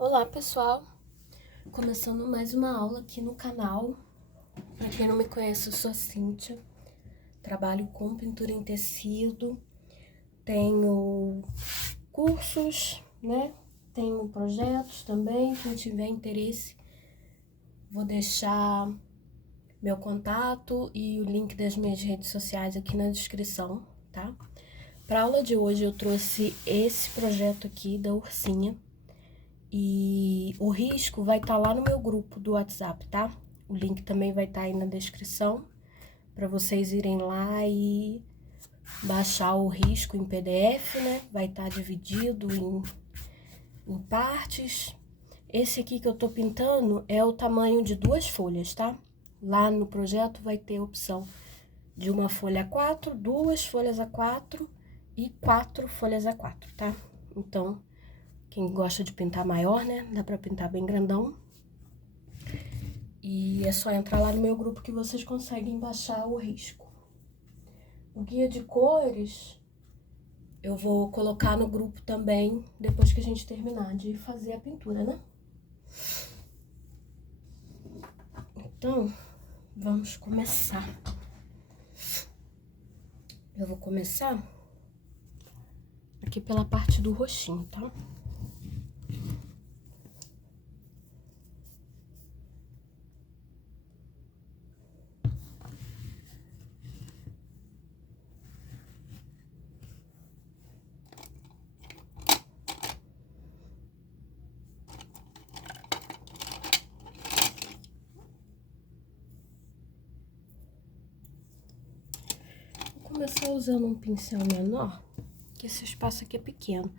Olá, pessoal! Começando mais uma aula aqui no canal. Para quem não me conhece, eu sou a Cíntia. Trabalho com pintura em tecido. Tenho cursos, né? Tenho projetos também. Quem tiver interesse, vou deixar meu contato e o link das minhas redes sociais aqui na descrição, tá? Para a aula de hoje, eu trouxe esse projeto aqui da ursinha. E o risco vai estar lá no meu grupo do WhatsApp, tá? O link também vai estar aí na descrição, para vocês irem lá e baixar o risco em PDF, né? Vai estar dividido em partes. Esse aqui que eu tô pintando é o tamanho de 2 folhas, tá? Lá no projeto vai ter a opção de uma folha A4, 2 folhas A4 e 4 folhas A4, tá? Então, quem gosta de pintar maior, né? Dá pra pintar bem grandão. E é só entrar lá no meu grupo que vocês conseguem baixar o risco. O guia de cores eu vou colocar no grupo também, depois que a gente terminar de fazer a pintura, né? Então, vamos começar. Eu vou começar aqui pela parte do roxinho, tá? Vou começar usando um pincel menor, que esse espaço aqui é pequeno.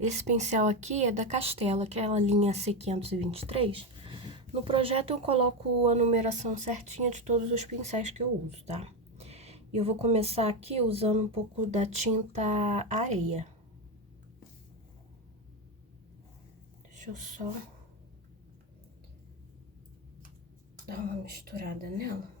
Esse pincel aqui é da Castella, aquela linha C523. No projeto eu coloco a numeração certinha de todos os pincéis que eu uso, tá? E eu vou começar aqui usando um pouco da tinta areia. Deixa eu só dar uma misturada nela.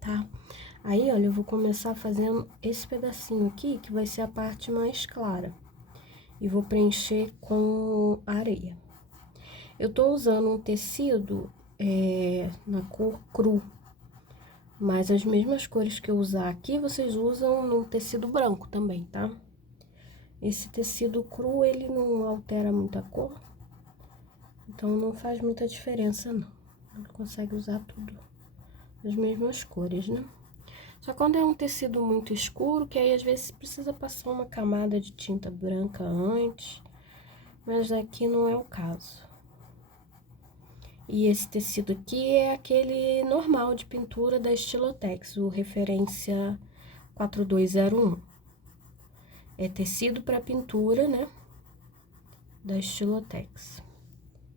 Tá? Aí, olha, eu vou começar fazendo esse pedacinho aqui, que vai ser a parte mais clara. E vou preencher com areia. Eu tô usando um tecido na cor cru. Mas as mesmas cores que eu usar aqui, vocês usam no tecido branco também, tá? Esse tecido cru, ele não altera muito a cor. Então, não faz muita diferença, não. Ele consegue usar tudo as mesmas cores, né? Só quando é um tecido muito escuro, que aí às vezes precisa passar uma camada de tinta branca antes, mas aqui não é o caso. E esse tecido aqui é aquele normal de pintura da Estilotex, o referência 4201. É tecido para pintura, né, da Estilotex.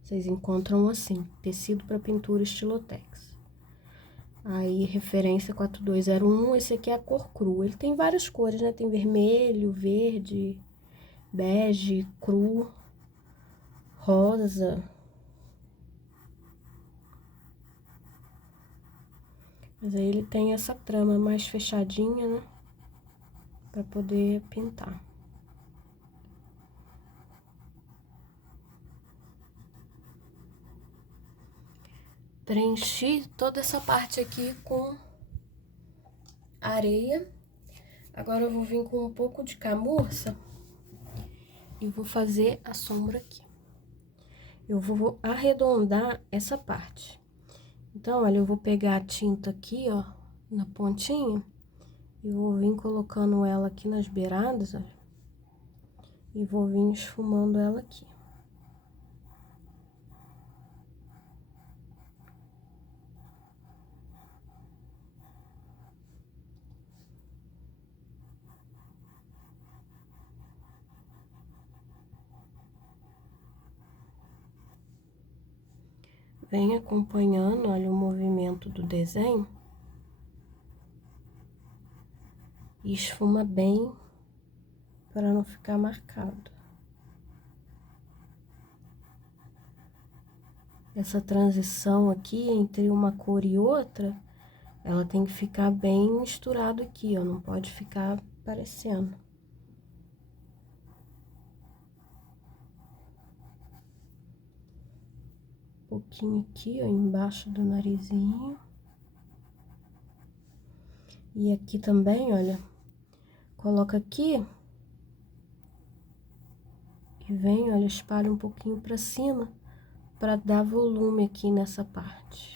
Vocês encontram assim, tecido para pintura Estilotex. Aí, referência 4201, esse aqui é a cor cru. Ele tem várias cores, né? Tem vermelho, verde, bege, cru, rosa. Mas aí ele tem essa trama mais fechadinha, né? Pra poder pintar. Preenchi toda essa parte aqui com areia. Agora eu vou vir com um pouco de camurça e vou fazer a sombra aqui. Eu vou arredondar essa parte. Então, olha, eu vou pegar a tinta aqui, ó, na pontinha, e vou vir colocando ela aqui nas beiradas, ó, e vou vir esfumando ela aqui. Vem acompanhando, olha, o movimento do desenho. E esfuma bem para não ficar marcado. Essa transição aqui entre uma cor e outra, ela tem que ficar bem misturado aqui, ó, não pode ficar aparecendo. Um pouquinho aqui, ó, embaixo do narizinho. E aqui também, olha, coloca aqui e vem, olha, espalha um pouquinho pra cima para dar volume aqui nessa parte.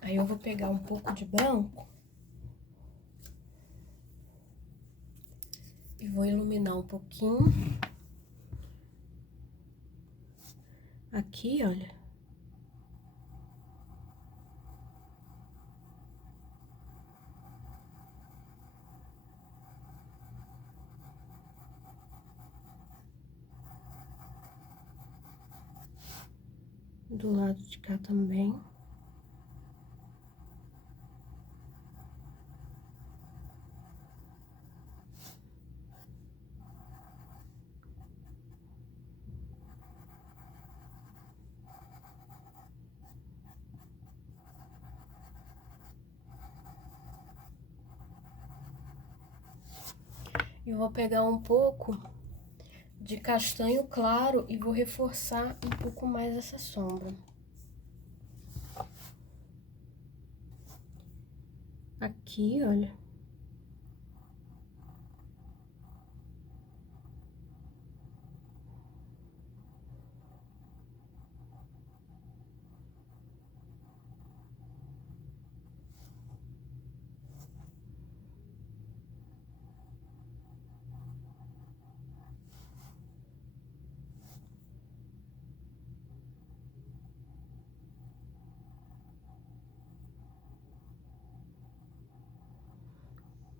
Aí eu vou pegar um pouco de branco e vou iluminar um pouquinho. Aqui, olha. Do lado de cá também. E vou pegar um pouco de castanho claro e vou reforçar um pouco mais essa sombra. Aqui, olha.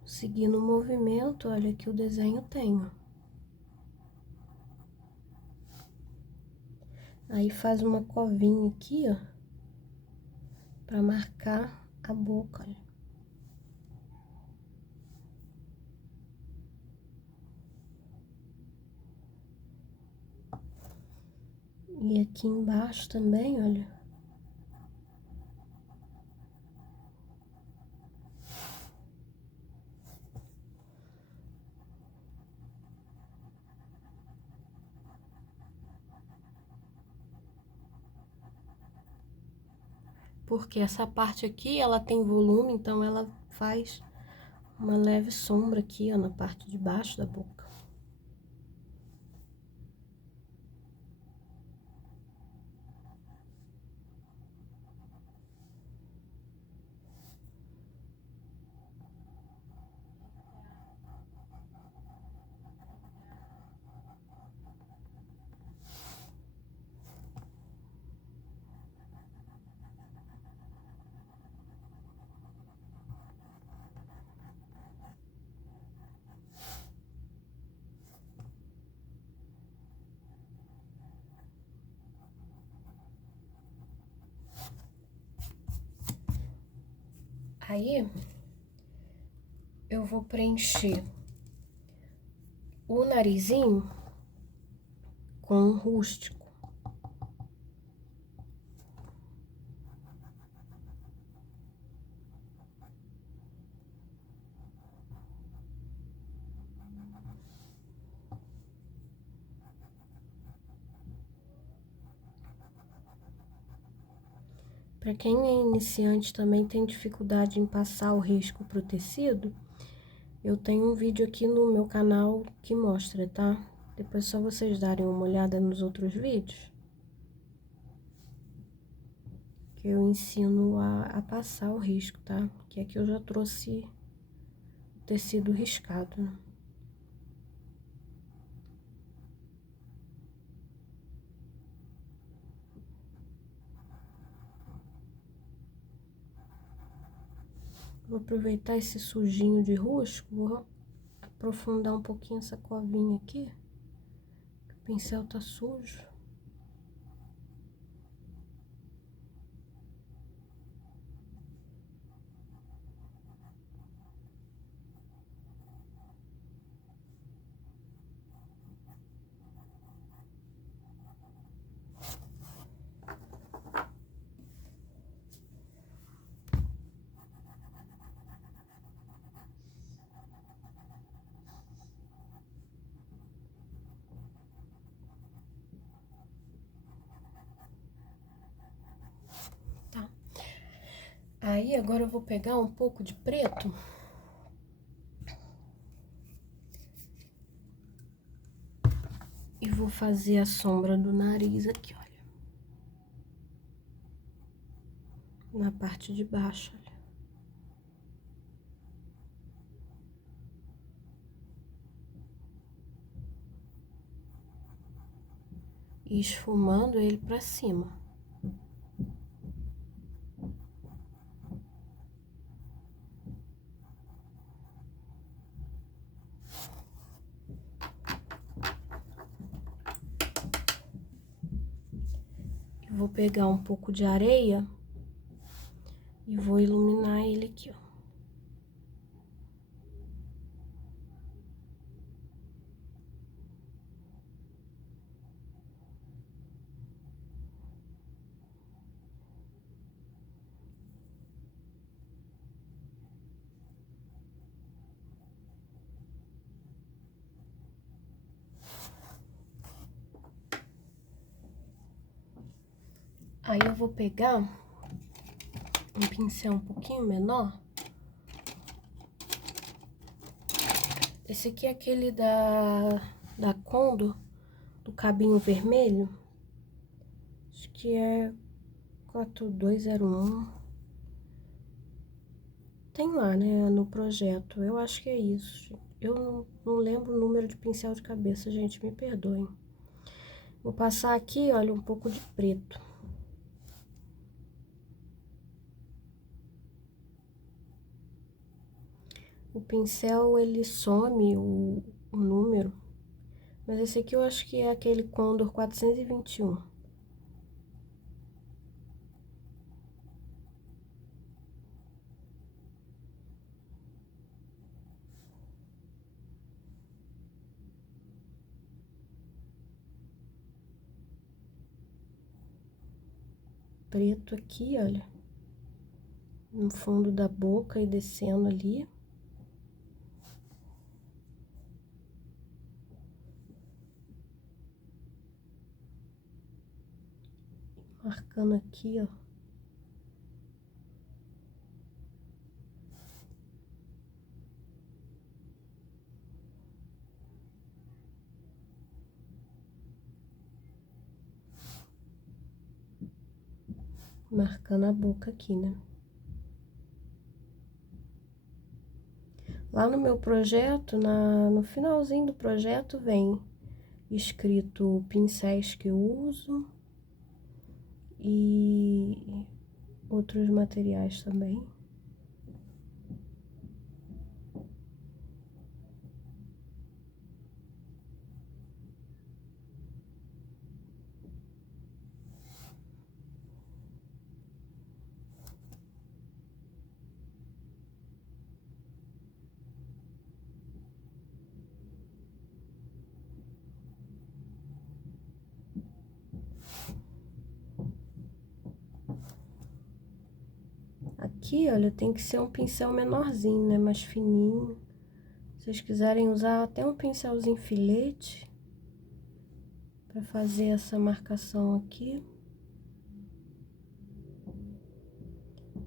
Seguindo o movimento, olha que o desenho tem, ó. Aí faz uma covinha aqui, ó, pra marcar a boca, olha. E aqui embaixo também, olha. Porque essa parte aqui, ela tem volume, então ela faz uma leve sombra aqui, ó, na parte de baixo da boca. Aí, eu vou preencher o narizinho com um rústico. Para quem é iniciante também tem dificuldade em passar o risco pro tecido, eu tenho um vídeo aqui no meu canal que mostra, tá? Depois é só vocês darem uma olhada nos outros vídeos. eu ensino a passar o risco, tá? Que aqui eu já trouxe o tecido riscado, né? Vou aproveitar esse sujinho de rosco, vou aprofundar um pouquinho essa covinha aqui. O pincel tá sujo. Tá. Aí agora eu vou pegar um pouco de preto. E vou fazer a sombra do nariz aqui, olha. Na parte de baixo, olha. E esfumando ele pra cima. Vou pegar um pouco de areia e vou iluminar ele aqui, ó. Aí eu vou pegar um pincel um pouquinho menor. Esse aqui é aquele da Condor, do cabinho vermelho. Acho que é 4201. Tem lá, né, no projeto. Eu acho que é isso. Eu não lembro o número de pincel de cabeça, gente, me perdoem. Vou passar aqui, olha, um pouco de preto. O pincel, ele some o número, mas esse aqui eu acho que é aquele Condor 421. Preto aqui, olha, no fundo da boca e descendo ali. Marcando aqui, ó. Marcando a boca aqui, né? Lá no meu projeto, no finalzinho do projeto, vem escrito pincéis que eu uso e outros materiais também. Aqui, olha, tem que ser um pincel menorzinho, né? Mais fininho. Se vocês quiserem usar até um pincelzinho filete para fazer essa marcação aqui.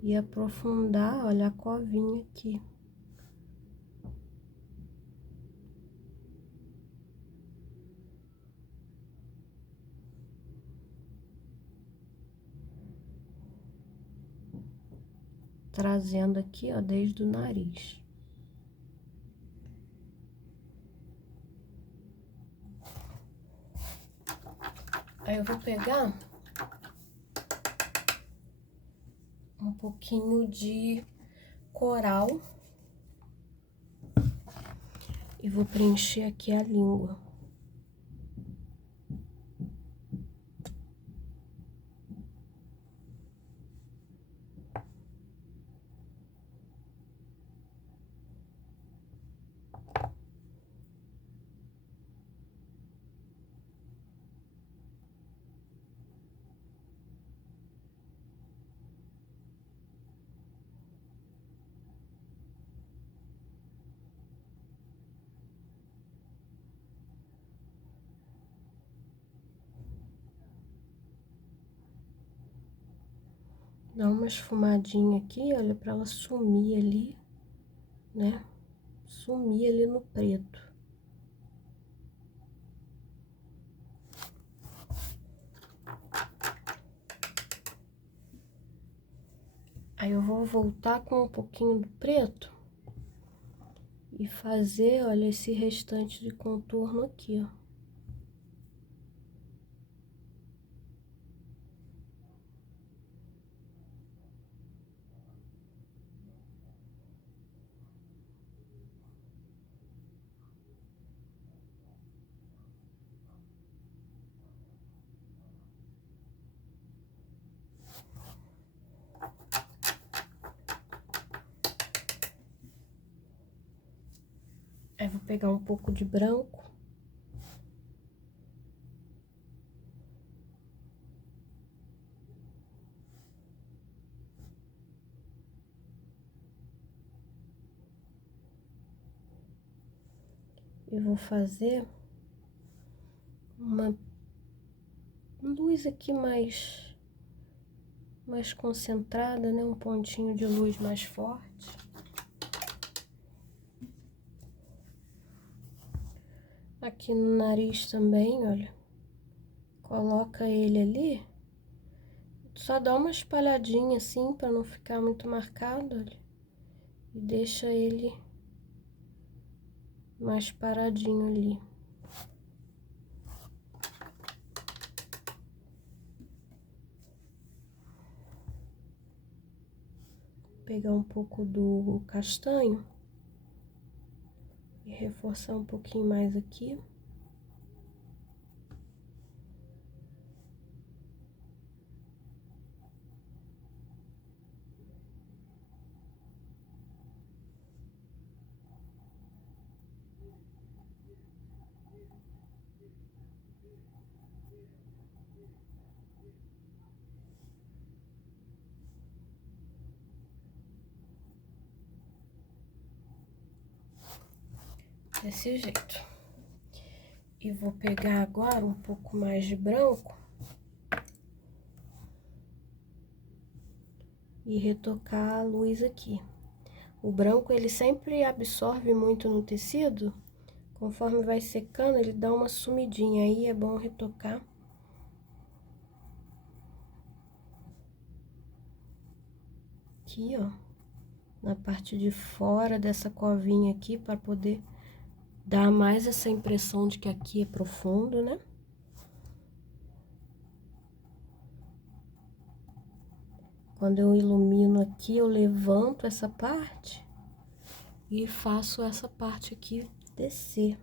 E aprofundar, olha, a covinha aqui. trazendo aqui, ó, desde o nariz. Aí eu vou pegar um pouquinho de coral e vou preencher aqui a língua. Dá uma esfumadinha aqui, olha, pra ela sumir ali, né? Sumir ali no preto. Aí eu vou voltar com um pouquinho do preto e fazer, olha, esse restante de contorno aqui, ó. Aí vou pegar um pouco de branco. E vou fazer uma luz aqui mais concentrada, né? Um pontinho de luz mais forte. Aqui no nariz também, olha. Coloca ele ali. Só dá uma espalhadinha assim, para não ficar muito marcado, olha. E deixa ele mais paradinho ali. Pegar um pouco do castanho e reforçar um pouquinho mais aqui. Desse jeito. E vou pegar agora um pouco mais de branco e retocar a luz aqui. O branco, ele sempre absorve muito no tecido, conforme vai secando, ele dá uma sumidinha, aí é bom retocar. Aqui, ó, na parte de fora dessa covinha aqui, para poder dar mais essa impressão de que aqui é profundo, né? Quando eu ilumino aqui, eu levanto essa parte e faço essa parte aqui descer.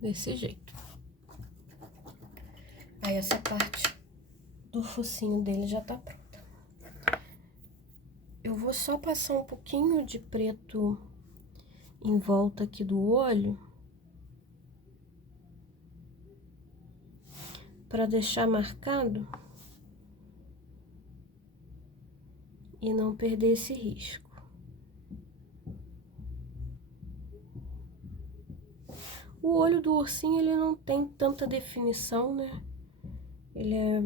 Desse jeito. Aí essa parte do focinho dele já tá pronta. Eu vou só passar um pouquinho de preto em volta aqui do olho, para deixar marcado e não perder esse risco. O olho do ursinho, ele não tem tanta definição, né? Ele é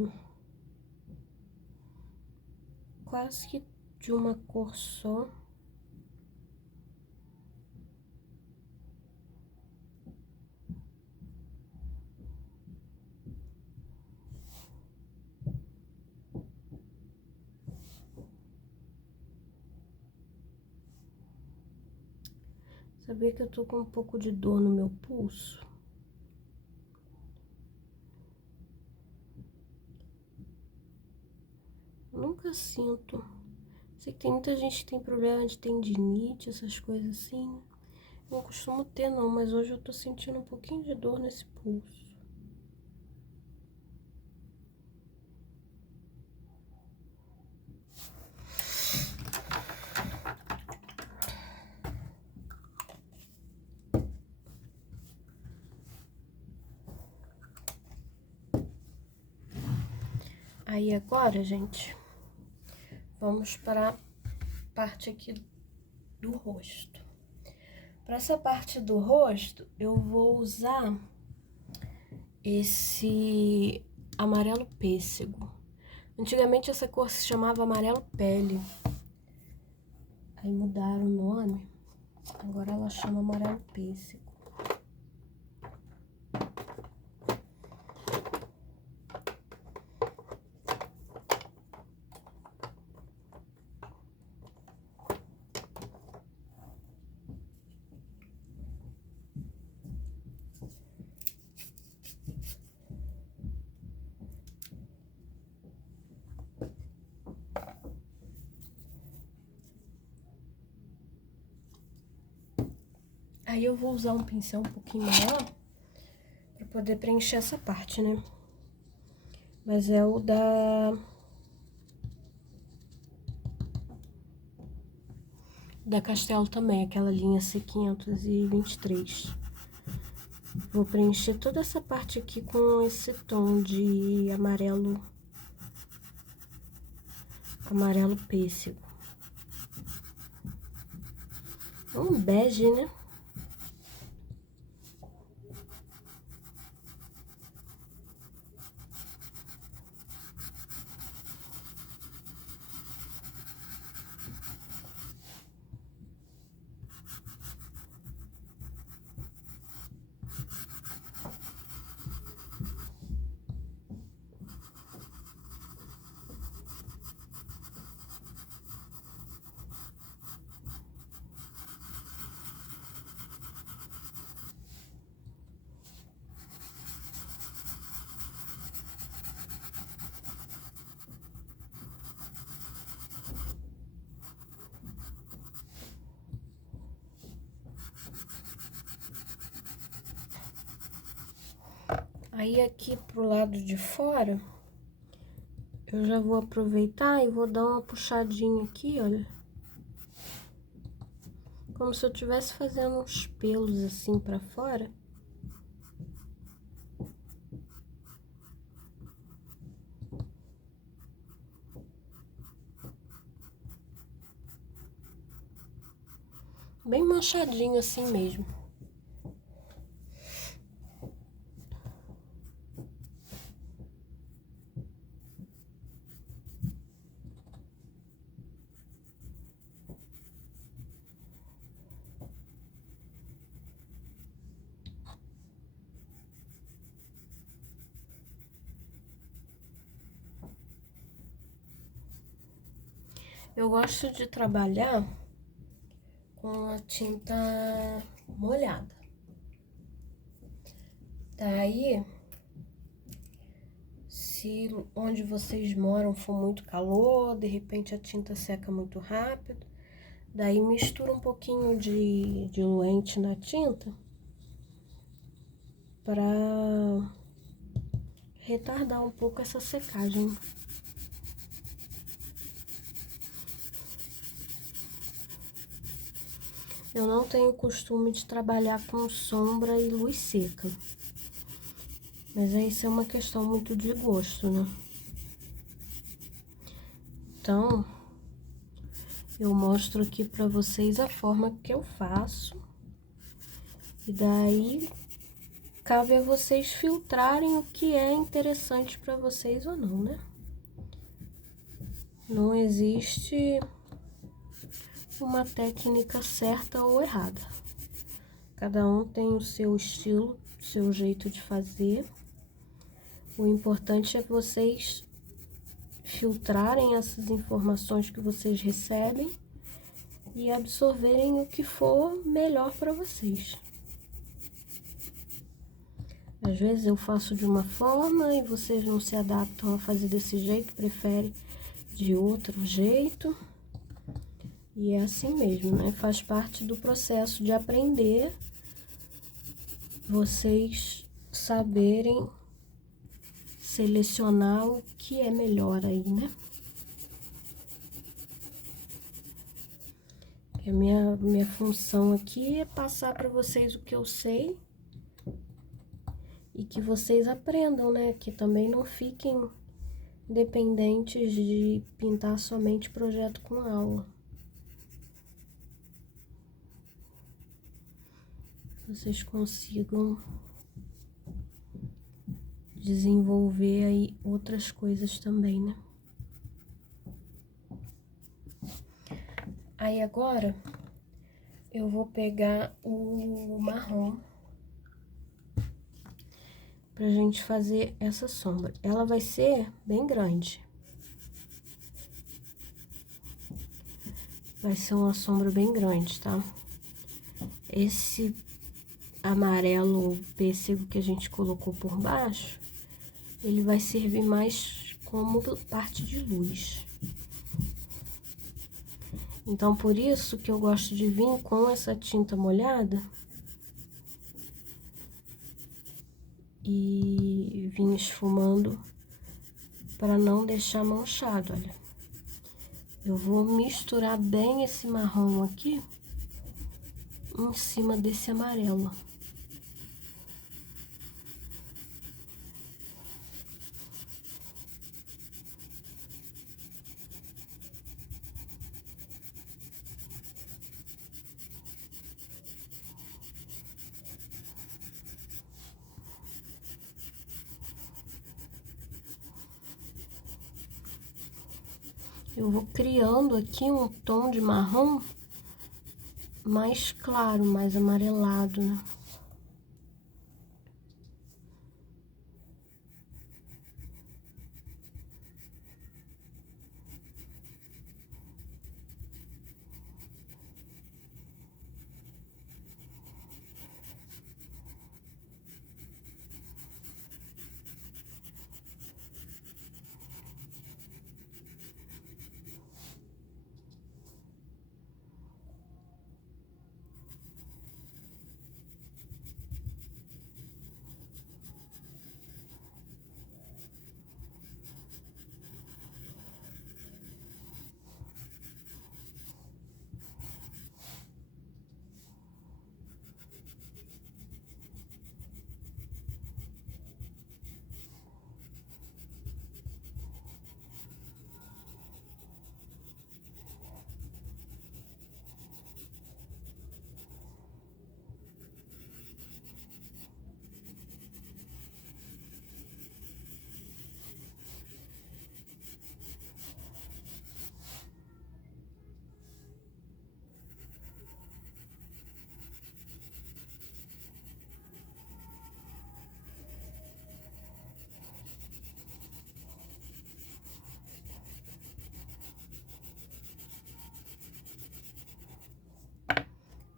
quase que de uma cor só. Sabia que eu tô com um pouco de dor no meu pulso? Nunca sinto. Sei que tem muita gente que tem problema de tendinite, essas coisas assim. Não costumo ter não, mas hoje eu tô sentindo um pouquinho de dor nesse pulso. Aí agora, gente, vamos para a parte aqui do rosto. Para essa parte do rosto, eu vou usar esse amarelo pêssego. Antigamente essa cor se chamava amarelo pele. Aí mudaram o nome, agora ela chama amarelo pêssego. Aí eu vou usar um pincel um pouquinho maior para poder preencher essa parte, né? Mas é o da Castelo também, aquela linha C523. Vou preencher toda essa parte aqui com esse tom de amarelo pêssego. É um bege, né? Aí aqui pro lado de fora, eu já vou aproveitar e vou dar uma puxadinha aqui, olha. Como se eu estivesse fazendo uns pelos assim pra fora. Bem manchadinho assim mesmo. Eu gosto de trabalhar com a tinta molhada. Daí, se onde vocês moram for muito calor, de repente a tinta seca muito rápido, daí mistura um pouquinho de diluente na tinta para retardar um pouco essa secagem. Eu não tenho costume de trabalhar com sombra e luz seca. Mas isso é uma questão muito de gosto, né? Então, eu mostro aqui pra vocês a forma que eu faço. E daí, cabe a vocês filtrarem o que é interessante para vocês ou não, né? Não existe uma técnica certa ou errada. Cada um tem o seu estilo, o seu jeito de fazer. O importante é vocês filtrarem essas informações que vocês recebem e absorverem o que for melhor para vocês. Às vezes eu faço de uma forma e vocês não se adaptam a fazer desse jeito, preferem de outro jeito. E é assim mesmo, né? Faz parte do processo de aprender, vocês saberem selecionar o que é melhor aí, né? A minha função aqui é passar para vocês o que eu sei e que vocês aprendam, né? Que também não fiquem dependentes de pintar somente projeto com aula. Vocês consigam desenvolver aí outras coisas também, né? Aí agora eu vou pegar o marrom pra gente fazer essa sombra. Ela vai ser bem grande. Vai ser uma sombra bem grande, tá? Esse amarelo pêssego que a gente colocou por baixo, ele vai servir mais como parte de luz. Então, por isso que eu gosto de vir com essa tinta molhada e vir esfumando para não deixar manchado, olha. Eu vou misturar bem esse marrom aqui em cima desse amarelo. Eu vou criando aqui um tom de marrom mais claro, mais amarelado, né?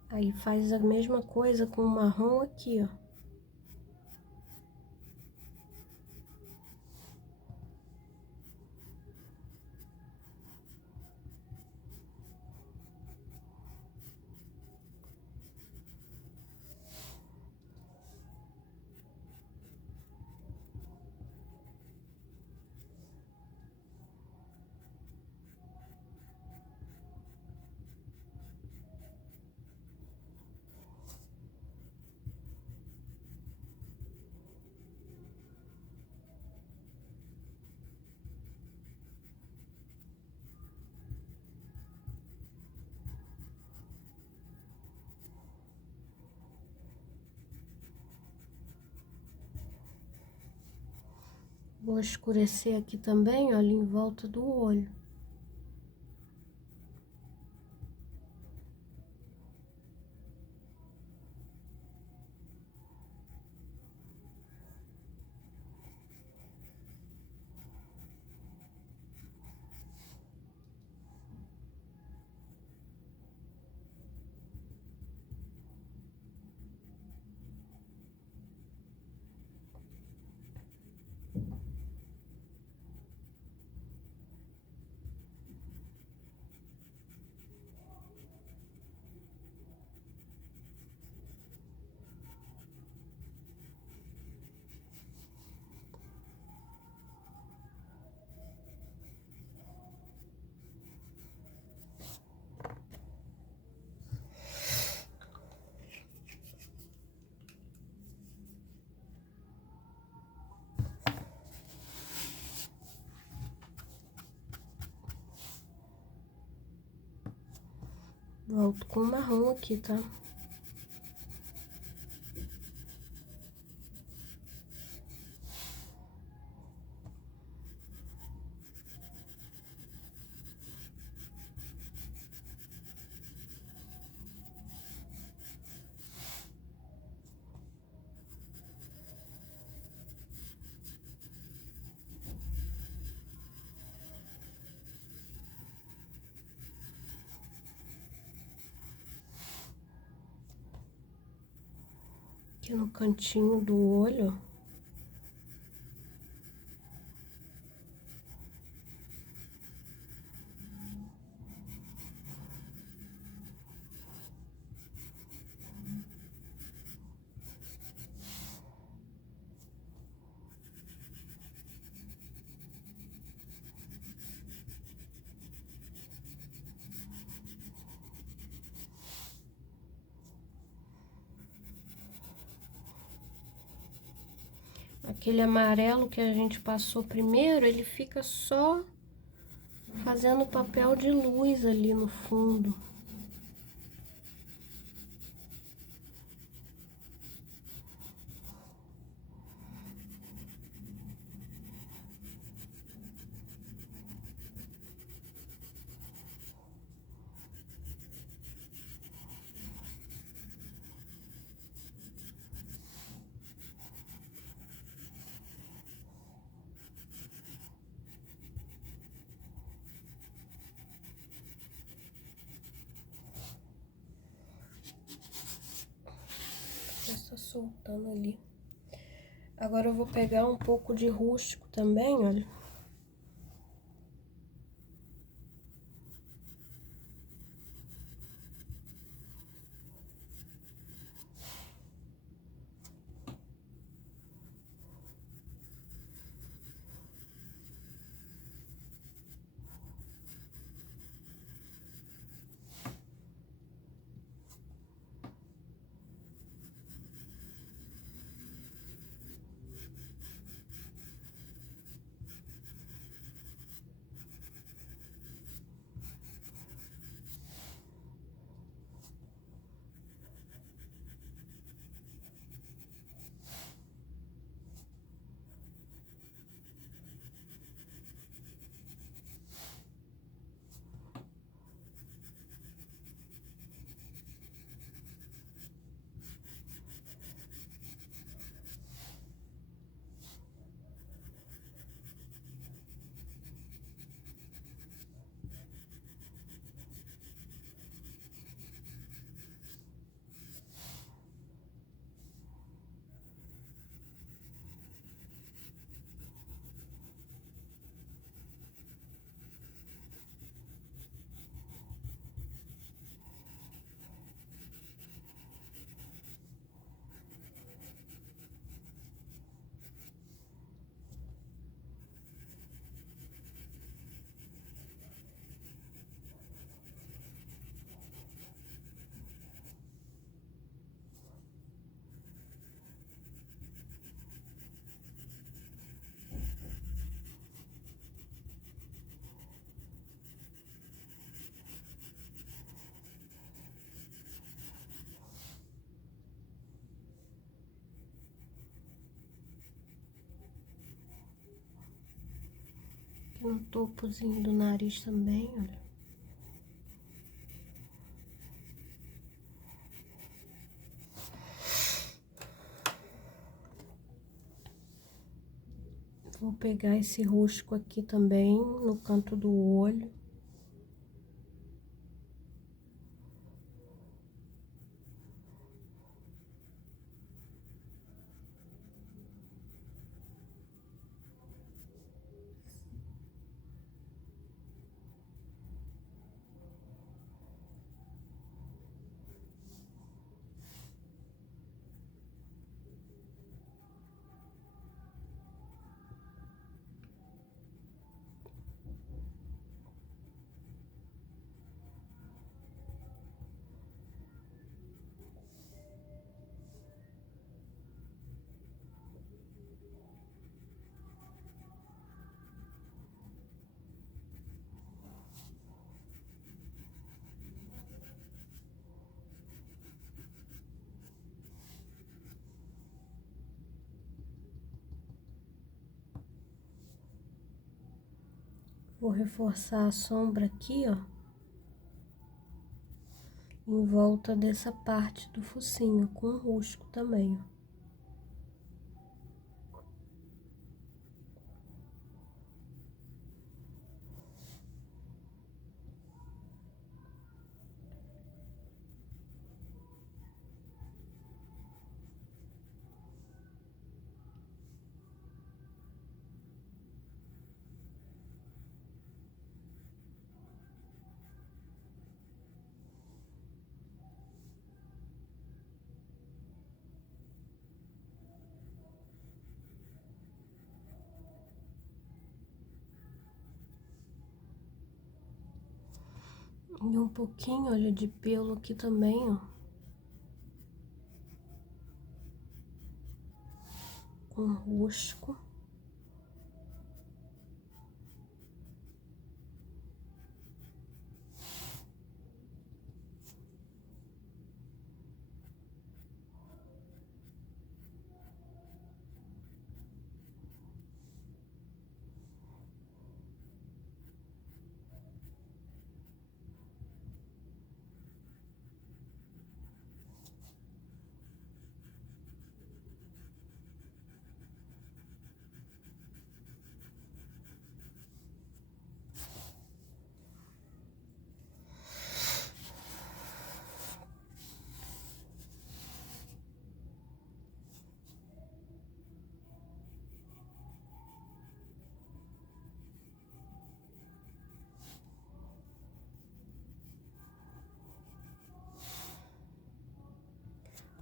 Aí faz a mesma coisa com o marrom aqui, ó. Vou escurecer aqui também, olha, em volta do olho. Volto com o marrom aqui, tá? Aqui no cantinho do olho. Aquele amarelo que a gente passou primeiro, ele fica só fazendo papel de luz ali no fundo. Está soltando ali. Agora eu vou pegar um pouco de rústico também, olha. no topozinho do nariz também, olha. Vou pegar esse rosco aqui também, no canto do olho. Vou reforçar a sombra aqui, ó, em volta dessa parte do focinho, com o rosco também, ó. E um pouquinho, olha, de pelo aqui também, ó. Com rosco.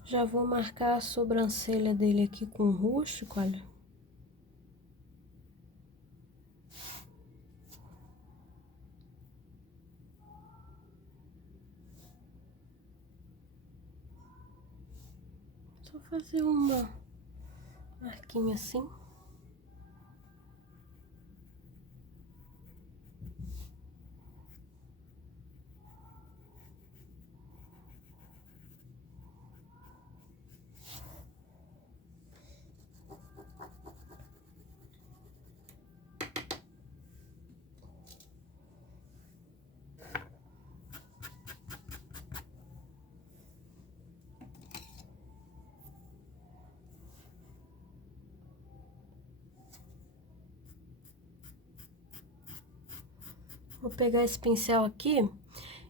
Já vou marcar a sobrancelha dele aqui com rústico, olha. Só fazer uma marquinha assim. Vou pegar esse pincel aqui.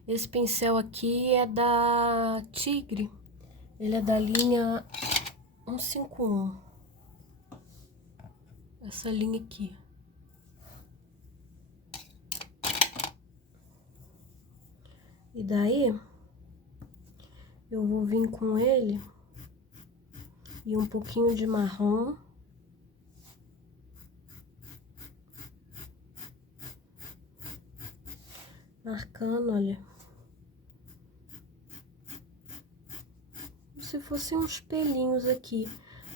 Esse pincel aqui é da Tigre. Ele é da linha 151. Essa linha aqui. E daí, eu vou vir com ele e um pouquinho de marrom. Marcando, olha. Como se fossem uns pelinhos aqui.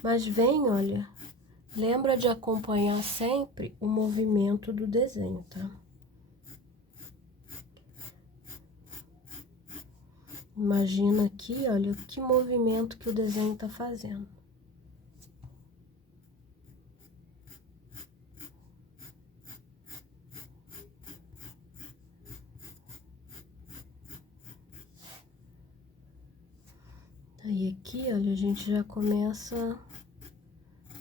Mas vem, olha. Lembra de acompanhar sempre o movimento do desenho, tá? Imagina aqui, olha, que movimento que o desenho tá fazendo. Aí aqui, olha, a gente já começa a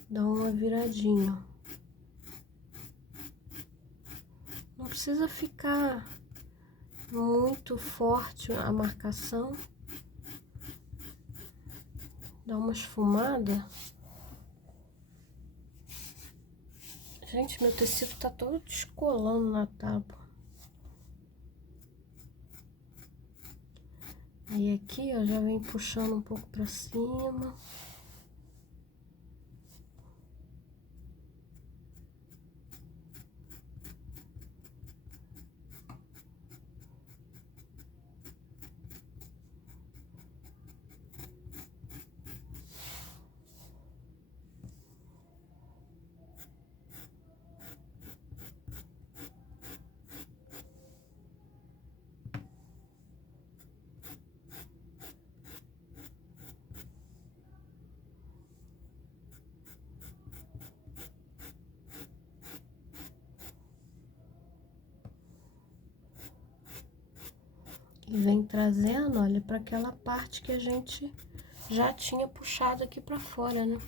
dar uma viradinha. Não precisa ficar muito forte a marcação. Dá uma esfumada. Gente, meu tecido tá todo descolando na tábua. Aí aqui, ó, já vem puxando um pouco pra cima. E vem trazendo, olha, para aquela parte que a gente já tinha puxado aqui para fora, né?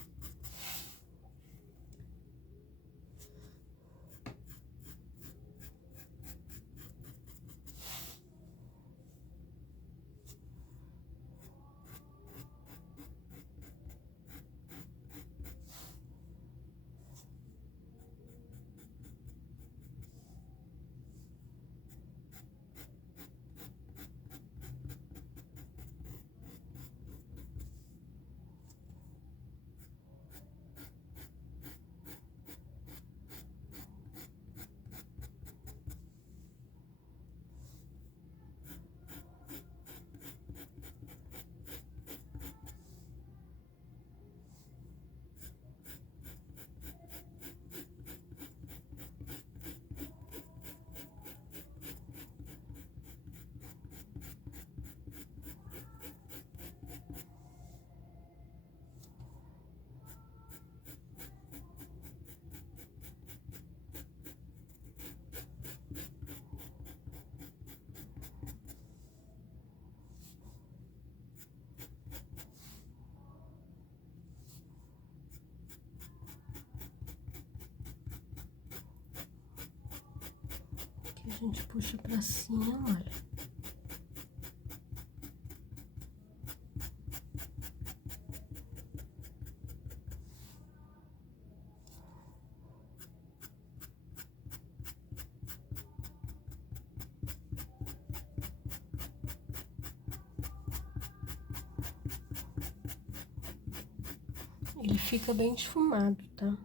Aqui a gente puxa para cima, olha. Ele fica bem esfumado, tá?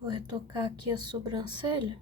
Vou retocar aqui a sobrancelha.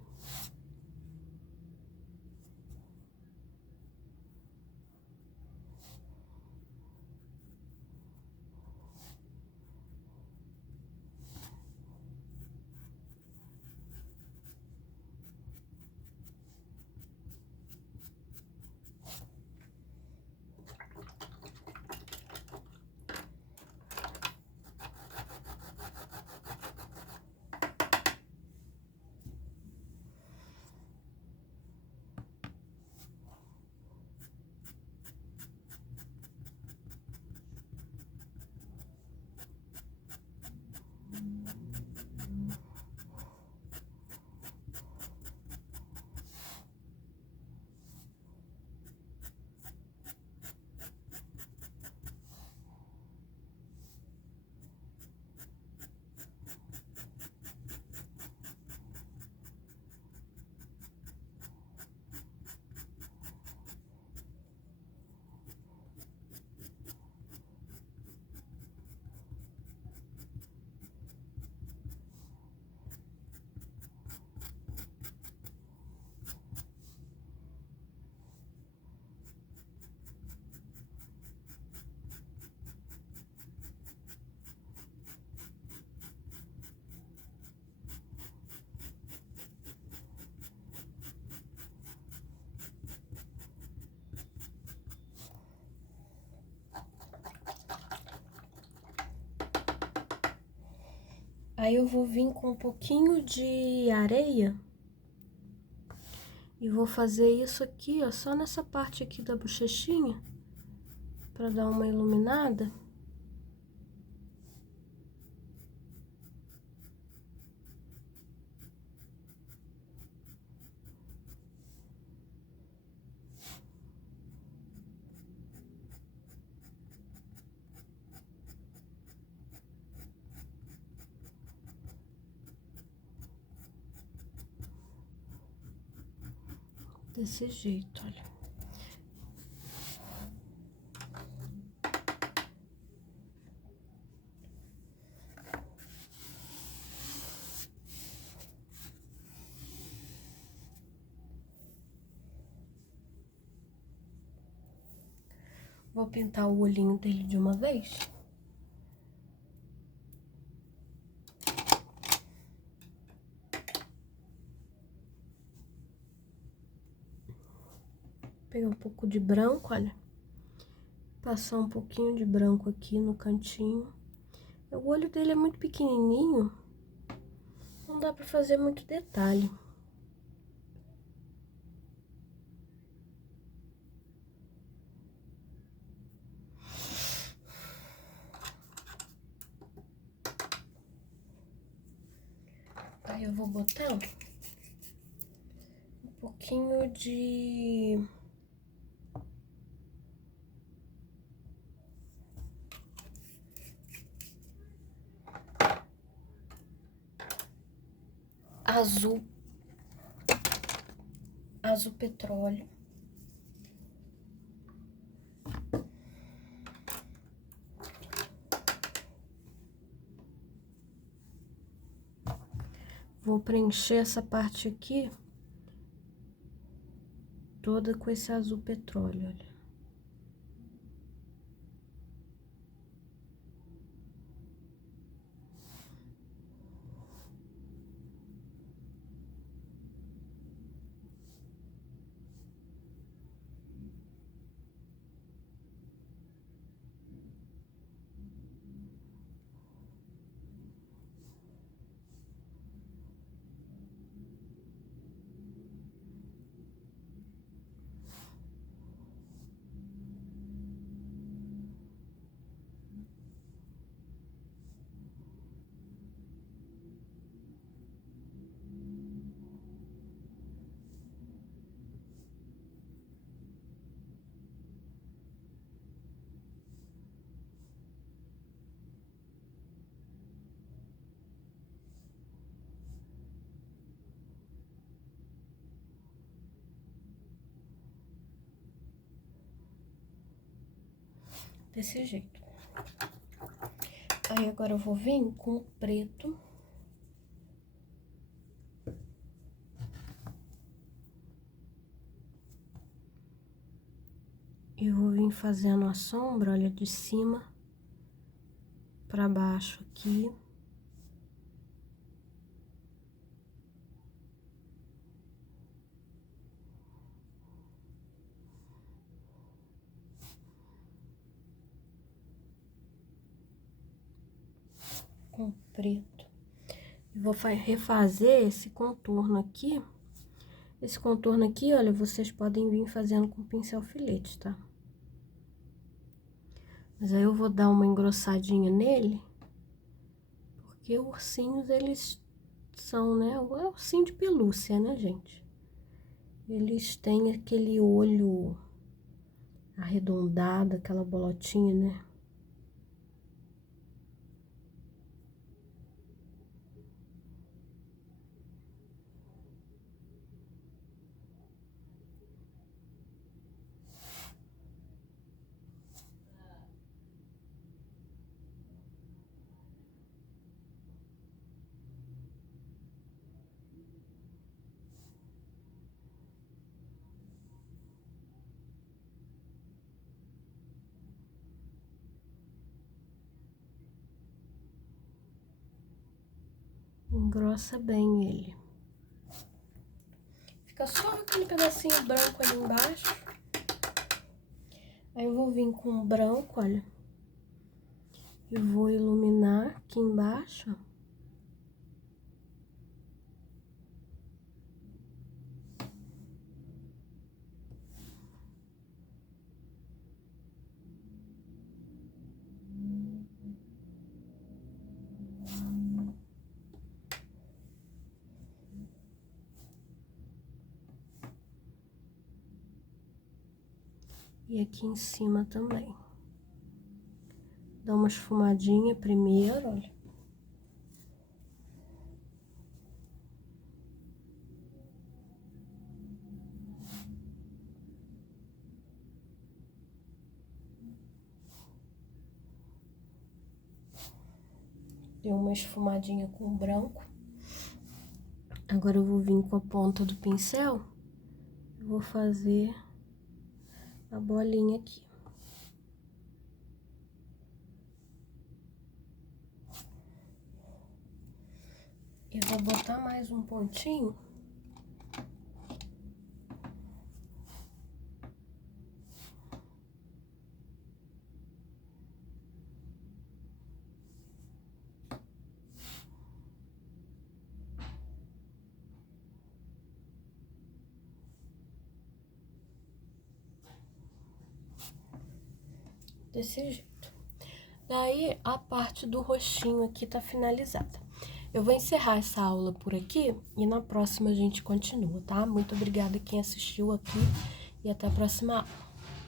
Aí eu vou vir com um pouquinho de areia e vou fazer isso aqui, ó, só nessa parte aqui da bochechinha, pra dar uma iluminada. Desse jeito, olha. Vou pintar o olhinho dele de uma vez. Pegar um pouco de branco, olha. Passar um pouquinho de branco aqui no cantinho. O olho dele é muito pequenininho, não dá pra fazer muito detalhe. Aí eu vou botar um pouquinho de azul petróleo. Vou preencher essa parte aqui toda com esse azul petróleo, olha. Desse jeito. Aí agora eu vou vir com o preto. E vou vir fazendo a sombra, olha, de cima pra baixo aqui. Com preto. E vou refazer esse contorno aqui. Esse contorno aqui, olha, vocês podem vir fazendo com pincel filete, tá? Mas aí eu vou dar uma engrossadinha nele, porque ursinhos, eles são, né? É ursinho de pelúcia, né, gente? Eles têm aquele olho arredondado, aquela bolotinha, né? Engrossa bem ele. Fica só aquele pedacinho branco ali embaixo. Aí eu vou vir com branco, olha. E vou iluminar aqui embaixo, ó. E aqui em cima também. Dá uma esfumadinha primeiro, olha. Deu uma esfumadinha com o branco. Agora eu vou vir com a ponta do pincel. Vou fazer a bolinha aqui. E vou botar mais um pontinho. Desse jeito. Daí, a parte do rostinho aqui tá finalizada. Eu vou encerrar essa aula por aqui e na próxima a gente continua, tá? Muito obrigada quem assistiu aqui e até a próxima aula.